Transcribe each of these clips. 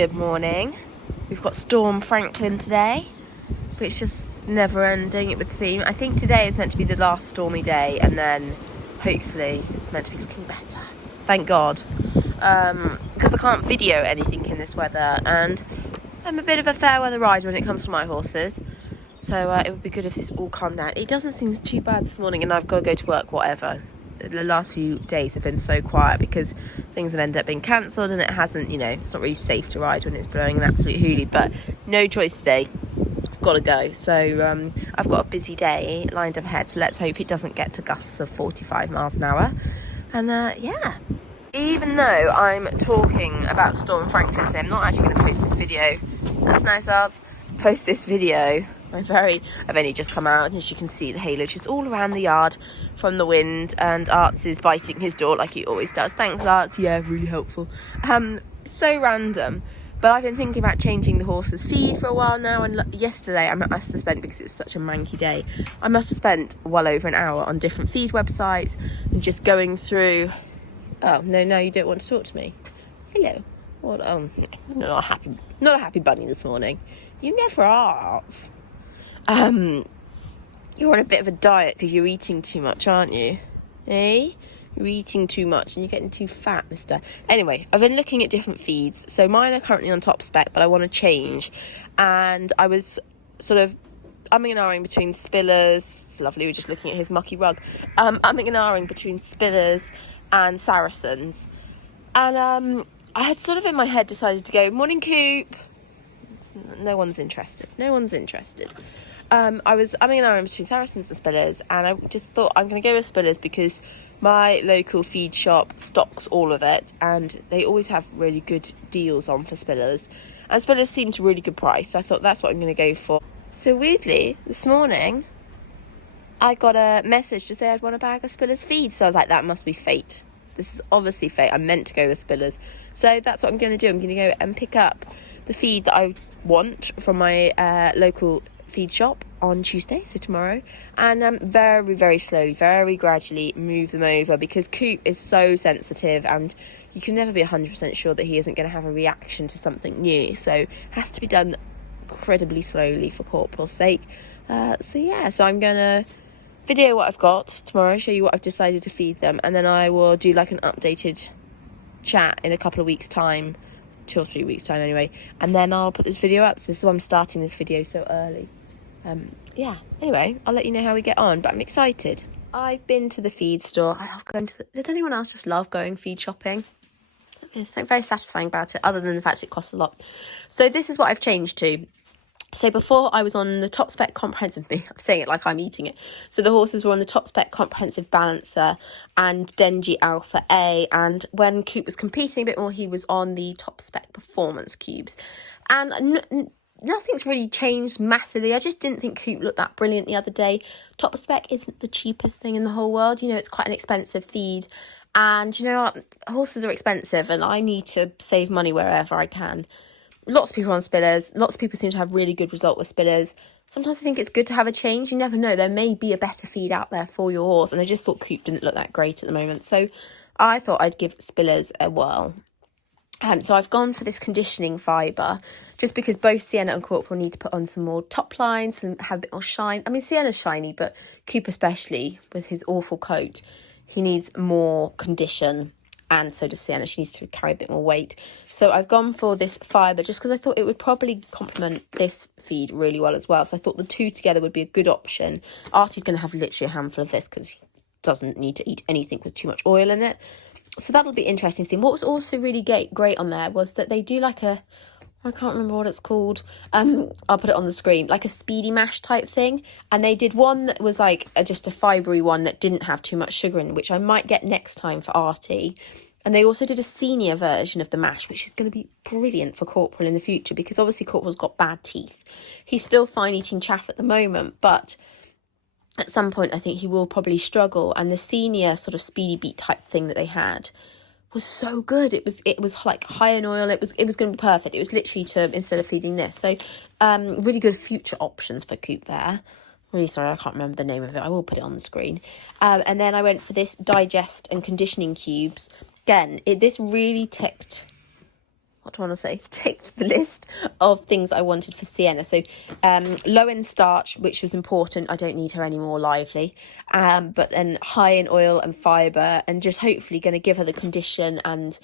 Good morning. We've got Storm Franklin today, but it's just never ending, it would seem. I think today is meant to be the last stormy day, and then hopefully it's meant to be looking better. Thank God. Because I can't video anything in this weather, and I'm a bit of a fair weather rider when it comes to my horses. So it would be good if this all calmed down. It doesn't seem too bad this morning, and I've got to go to work, whatever. The last few days have been so quiet because things have ended up being cancelled, and it hasn't, it's not really safe to ride when it's blowing an absolute hoolie. But no choice today. I've got to go. So I've got a busy day lined up ahead. So let's hope it doesn't get to gusts of 45 miles an hour. And yeah. Even though I'm talking about Storm Franklin today, I'm not actually going to post this video. That's nice, Arts. Post this video. I've only just come out, and as you can see, the hail is just all around the yard from the wind, and Arts is biting his door like he always does. Thanks, Arts. Yeah, really helpful. So random, but I've been thinking about changing the horse's feed for a while now, and yesterday I must have spent, because it was such a manky day, I must have spent well over an hour on different feed websites and just going through. Oh no, you don't want to talk to me. Hello. What? Not a happy bunny this morning. You never are, Arts. You're on a bit of a diet because you're eating too much, aren't you? Eh? You're eating too much and you're getting too fat, mister. Anyway, I've been looking at different feeds. So mine are currently on TopSpec, but I want to change. And I was sort of umming and ahhing between Spillers. It's lovely, we're just looking at his mucky rug. Umming and ahhing between Spillers and Saracens. And I had sort of in my head decided to go, morning Coop. No one's interested. I was umming and ahhing between Saracens and Spillers, and I just thought I'm going to go with Spillers because my local feed shop stocks all of it, and they always have really good deals on for Spillers, and Spillers seemed a really good price, so I thought that's what I'm going to go for. So weirdly, this morning, I got a message to say I'd want a bag of Spillers feed, so I was like, that must be fate. This is obviously fate. I'm meant to go with Spillers. So that's what I'm going to do. I'm going to go and pick up the feed that I want from my local feed shop on Tuesday, so tomorrow, and very, very slowly, very gradually move them over, because Coop is so sensitive and you can never be 100% sure that he isn't going to have a reaction to something new, so it has to be done incredibly slowly for Corporal's sake. So I'm going to video what I've got tomorrow, show you what I've decided to feed them, and then I will do like an updated chat in a couple of weeks time, 2 or 3 weeks time anyway, and then I'll put this video up. So this is why I'm starting this video so early. Anyway, I'll let you know how we get on, but I'm excited. I've been to the feed store. I love going to did anyone else just love going feed shopping? There's something very satisfying about it, other than the fact it costs a lot. So this is what I've changed to. So before I was on the TopSpec Comprehensive, I'm saying it like I'm eating it. So the horses were on the TopSpec Comprehensive Balancer and Dengie Alpha A. And when Coop was competing a bit more, he was on the TopSpec Performance Cubes. And nothing's really changed massively. I just didn't think Coop looked that brilliant the other day. TopSpec isn't the cheapest thing in the whole world. It's quite an expensive feed. And horses are expensive, and I need to save money wherever I can. Lots of people are on Spillers. Lots of people seem to have really good result with Spillers. Sometimes I think it's good to have a change. You never know. There may be a better feed out there for your horse. And I just thought Coop didn't look that great at the moment. So I thought I'd give Spillers a whirl. So I've gone for this conditioning fibre, just because both Sienna and Corporal need to put on some more top lines and have a bit more shine. I mean, Sienna's shiny, but Coop especially, with his awful coat, he needs more condition. And so does Sienna. She needs to carry a bit more weight. So I've gone for this fibre just because I thought it would probably complement this feed really well as well. So I thought the two together would be a good option. Artie's going to have literally a handful of this because he doesn't need to eat anything with too much oil in it. So that'll be interesting to see. What was also really great on there was that they do like I can't remember what it's called. I'll put it on the screen, like a speedy mash type thing. And they did one that was like just a fibrey one that didn't have too much sugar in, which I might get next time for Artie. And they also did a senior version of the mash, which is going to be brilliant for Corporal in the future, because obviously Corporal's got bad teeth. He's still fine eating chaff at the moment, but at some point I think he will probably struggle. And the senior sort of speedy beat type thing that they had was so good. It was like high in oil. It was going to be perfect. It was literally to, instead of feeding this. So really good future options for Coop there. Really sorry, I can't remember the name of it. I will put it on the screen. And then I went for this digest and conditioning cubes. Again, this really ticked what do I want to say? Ticked the list of things I wanted for Sienna. So low in starch, which was important. I don't need her any more lively. But then high in oil and fibre, and just hopefully going to give her the condition and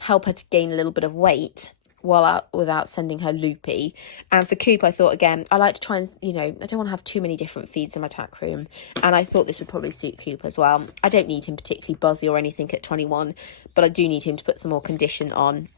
help her to gain a little bit of weight without sending her loopy. And for Coop, I thought, again, I like to try and, I don't want to have too many different feeds in my tack room, and I thought this would probably suit Coop as well. I don't need him particularly buzzy or anything at 21, but I do need him to put some more condition on.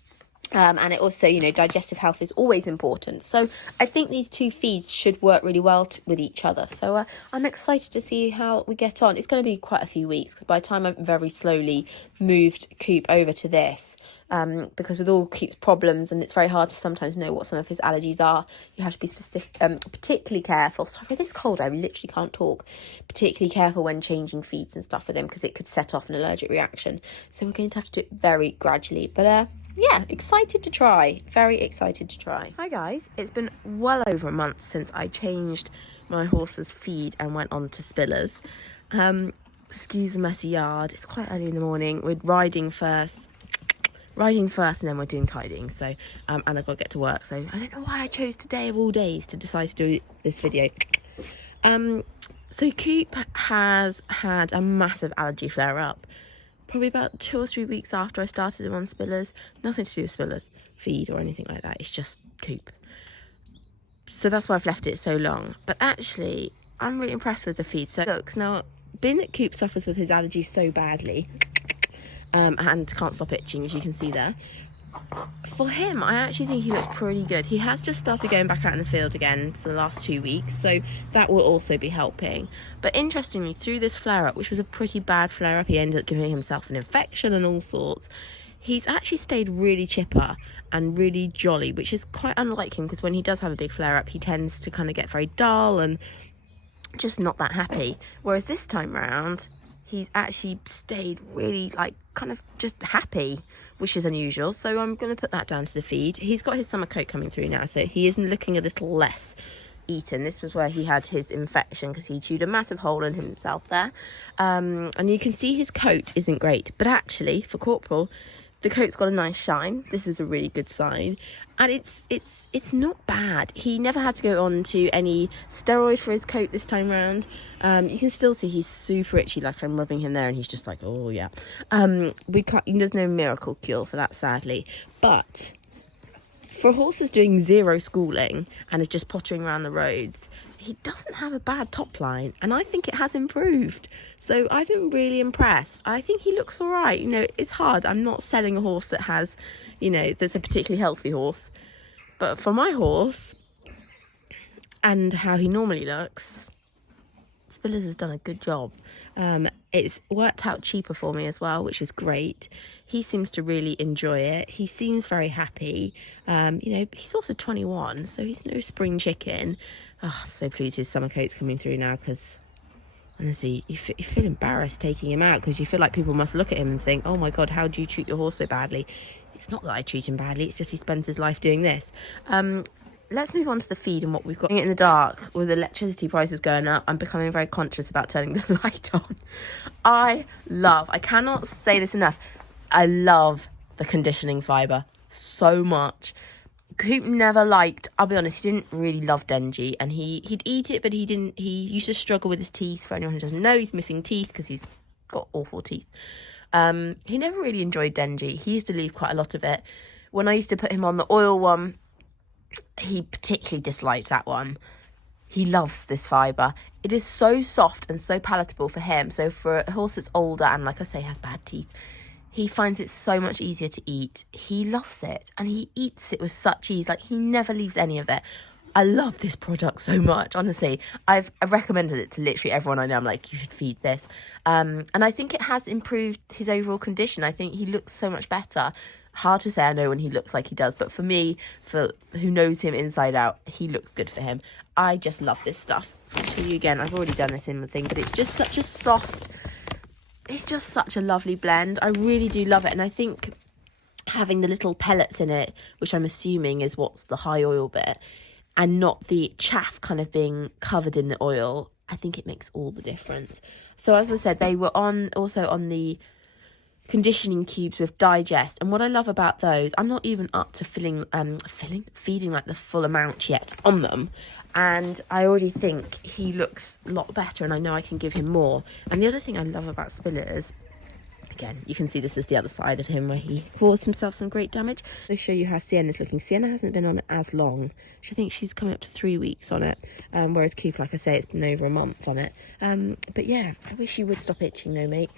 And it also, digestive health is always important. So I think these two feeds should work really well with each other. So I'm excited to see how we get on. It's going to be quite a few weeks, because by the time I've very slowly moved Coop over to this, because with all Coop's problems, and it's very hard to sometimes know what some of his allergies are, you have to be specific, particularly careful. Sorry, this cold, I literally can't talk. Particularly careful when changing feeds and stuff with him, because it could set off an allergic reaction. So we're going to have to do it very gradually. But yeah, excited to try. Very excited to try. Hi guys, it's been well over a month since I changed my horse's feed and went on to Spillers. Excuse the messy yard. It's quite early in the morning. We're riding first and then we're doing tidying. So and I've got to get to work. So I don't know why I chose today of all days to decide to do this video. So Coop has had a massive allergy flare up. Probably about 2 or 3 weeks after I started him on Spillers. Nothing to do with Spillers feed or anything like that. It's just Coop. So that's why I've left it so long. But actually, I'm really impressed with the feed. So looks now, being that Coop suffers with his allergies so badly, and can't stop itching, as you can see there. For him, I actually think he looks pretty good. He has just started going back out in the field again for the last 2 weeks, so that will also be helping. But interestingly, through this flare-up, which was a pretty bad flare-up, he ended up giving himself an infection and all sorts. He's actually stayed really chipper and really jolly, which is quite unlike him, because when he does have a big flare-up, he tends to kind of get very dull and just not that happy. Whereas this time round, he's actually stayed really, kind of just happy, which is unusual. So I'm going to put that down to the feed. He's got his summer coat coming through now, so he is looking a little less eaten. This was where he had his infection, because he chewed a massive hole in himself there. And you can see his coat isn't great, but actually for Corporal, the coat's got a nice shine. This is a really good sign. And it's not bad. He never had to go on to any steroid for his coat this time round. You can still see he's super itchy, like I'm rubbing him there, and he's just like, oh yeah. There's no miracle cure for that, sadly. But for a horse that's doing zero schooling and is just pottering around the roads, he doesn't have a bad top line, and I think it has improved. So I've been really impressed. I think he looks all right. It's hard. I'm not selling a horse that has, that's a particularly healthy horse. But for my horse and how he normally looks, Spillers has done a good job. It's worked out cheaper for me as well, which is great. He seems to really enjoy it. He seems very happy. He's also 21, so he's no spring chicken. Oh, I'm so pleased his summer coat's coming through now, because honestly, you feel embarrassed taking him out, because you feel like people must look at him and think, oh my God, how do you treat your horse so badly? It's not that I treat him badly, it's just he spends his life doing this. Let's move on to the feed and what we've got. In the dark, with electricity prices going up, I'm becoming very conscious about turning the light on. I cannot say this enough, I love the conditioning fibre so much. Coop never liked, I'll be honest, he didn't really love Dengie, and he'd eat it, but he used to struggle with his teeth. For anyone who doesn't know, he's missing teeth because he's got awful teeth. He never really enjoyed Dengie. He used to leave quite a lot of it. When I used to put him on the oil one, he particularly disliked that one. He loves this fibre. It is so soft and so palatable for him. So for a horse that's older and, like I say, has bad teeth, he finds it so much easier to eat. He loves it, and he eats it with such ease. He never leaves any of it. I love this product so much, honestly. I've recommended it to literally everyone I know. I'm like, you should feed this. And I think it has improved his overall condition. I think he looks so much better. Hard to say, I know, when he looks like he does, but for me, for who knows him inside out, he looks good for him. I just love this stuff. I'll show you again. I've already done this in the thing, but it's just such a soft, it's just such a lovely blend. I really do love it. And I think having the little pellets in it, which I'm assuming is what's the high oil bit, and not the chaff kind of being covered in the oil, I think it makes all the difference. So as I said, they were also on the conditioning cubes with digest. And what I love about those, I'm not even up to feeding like the full amount yet on them, and I already think he looks a lot better, and I know I can give him more. And the other thing I love about Spillers, again, you can see this is the other side of him where he caused himself some great damage. I'll show you how Sienna's looking. Sienna hasn't been on it as long. I think she's coming up to 3 weeks on it, whereas Coop, like I say, it's been over a month on it. But yeah, I wish you would stop itching though, mate.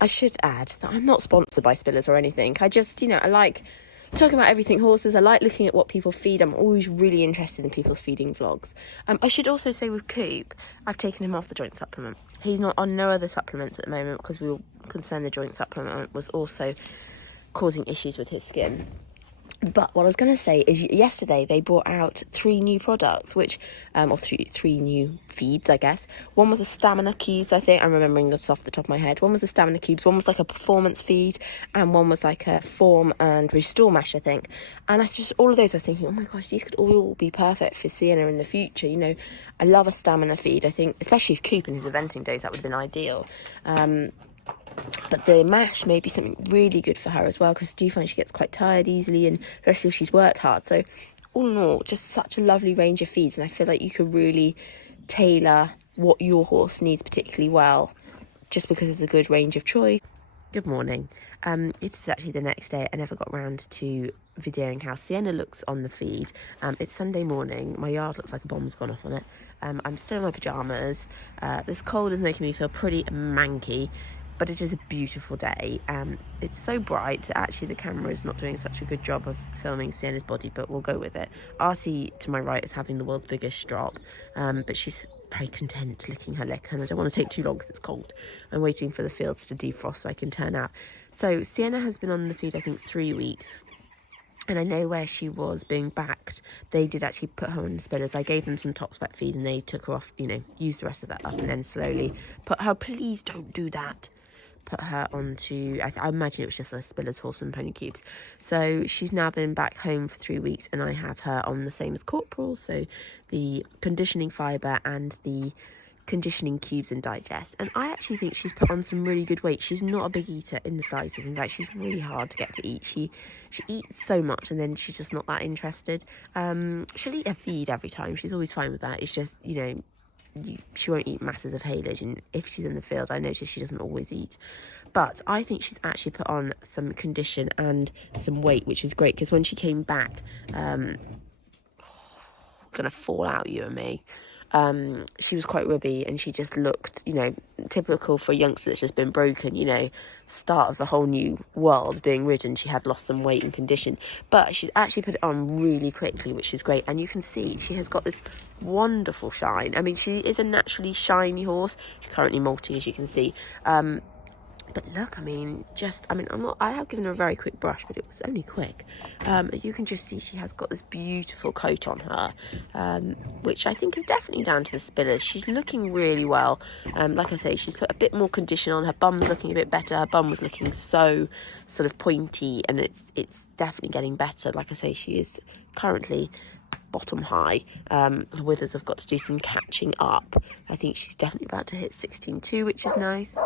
I should add that I'm not sponsored by Spillers or anything. I just, I like talking about everything horses. I like looking at what people feed. I'm always really interested in people's feeding vlogs. I should also say with Coop, I've taken him off the joint supplement. He's not on no other supplements at the moment because we were concerned the joint supplement was also causing issues with his skin. But what I was going to say is yesterday they brought out 3 new products, which, or three new feeds, I guess. One was a stamina cubes, I think. I'm remembering this off the top of my head. One was a stamina cubes, one was like a performance feed, and one was like a form and restore mash, I think. And I just, all of those I was thinking, oh my gosh, these could all be perfect for Sienna in the future. I love a stamina feed. I think, especially if Coop in his eventing days, that would have been ideal. But the mash may be something really good for her as well, because I do find she gets quite tired easily, and especially if she's worked hard. So all in all, just such a lovely range of feeds, and I feel like you could really tailor what your horse needs particularly well, just because it's a good range of choice. Good morning. It's actually the next day. I never got round to videoing how Sienna looks on the feed. It's Sunday morning. My yard looks like a bomb's gone off on it. I'm still in my pyjamas. This cold is making me feel pretty manky, but it is a beautiful day. It's so bright. Actually, the camera is not doing such a good job of filming Sienna's body, but we'll go with it. Artie, to my right, is having the world's biggest strop, but she's very content licking her lick, and I don't want to take too long because it's cold. I'm waiting for the fields to defrost so I can turn out. So Sienna has been on the feed, I think, 3 weeks. And I know where she was being backed, they did actually put her on the Spillers. I gave them some TopSpec feed and they took her off, used the rest of that up and then slowly put her, please don't do that, put her onto, I imagine it was just a Spillers horse and pony cubes. So she's now been back home for 3 weeks, and I have her on the same as Corporal, so the conditioning fibre and the conditioning cubes and digest. And I actually think she's put on some really good weight. She's not a big eater in the slightest. In fact, she's really hard to get to eat. She eats so much and then she's just not that interested. She'll eat a feed every time. She's always fine with that. It's just, she won't eat masses of haylage, and if she's in the field I notice she doesn't always eat. But I think she's actually put on some condition and some weight, which is great, because when she came back, gonna fall out, you and me, she was quite ribby, and she just looked, typical for a youngster that's just been broken, start of the whole new world, being ridden. She had lost some weight and condition, but she's actually put it on really quickly, which is great. And you can see she has got this wonderful shine. I mean, she is a naturally shiny horse. She's currently molting, as you can see. But look, I have given her a very quick brush, but it was only quick. You can just see she has got this beautiful coat on her, which I think is definitely down to the Spillers. She's looking really well. Like I say, she's put a bit more condition on. Her bum's looking a bit better. Her bum was looking so sort of pointy, and it's definitely getting better. Like I say, she is currently bottom high. Her withers have got to do some catching up. I think she's definitely about to hit 16.2, which is nice.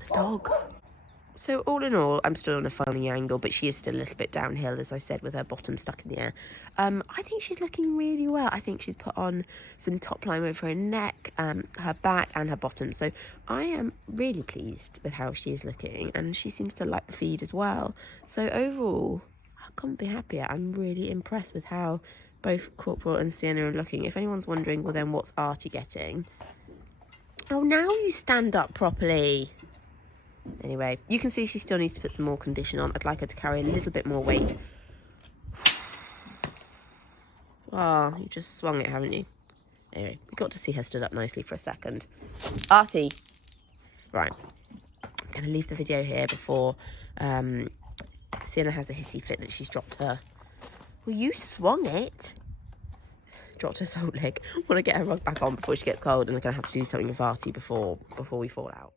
The dog. So all in all, I'm still on a funny angle, but she is still a little bit downhill, as I said, with her bottom stuck in the air. I think she's looking really well. I think she's put on some top line over her neck, her back and her bottom. So I am really pleased with how she is looking, and she seems to like the feed as well. So overall, I couldn't be happier. I'm really impressed with how both Corporal and Sienna are looking. If anyone's wondering, well then what's Artie getting? Oh, now you stand up properly. Anyway, you can see she still needs to put some more condition on. I'd like her to carry a little bit more weight. Oh, you just swung it, haven't you? Anyway, we got to see her stood up nicely for a second. Artie! Right. I'm going to leave the video here before Sienna has a hissy fit that she's dropped her. Well, you swung it. Dropped her salt leg. Want to get her rug back on before she gets cold, and I'm going to have to do something with Artie before we fall out.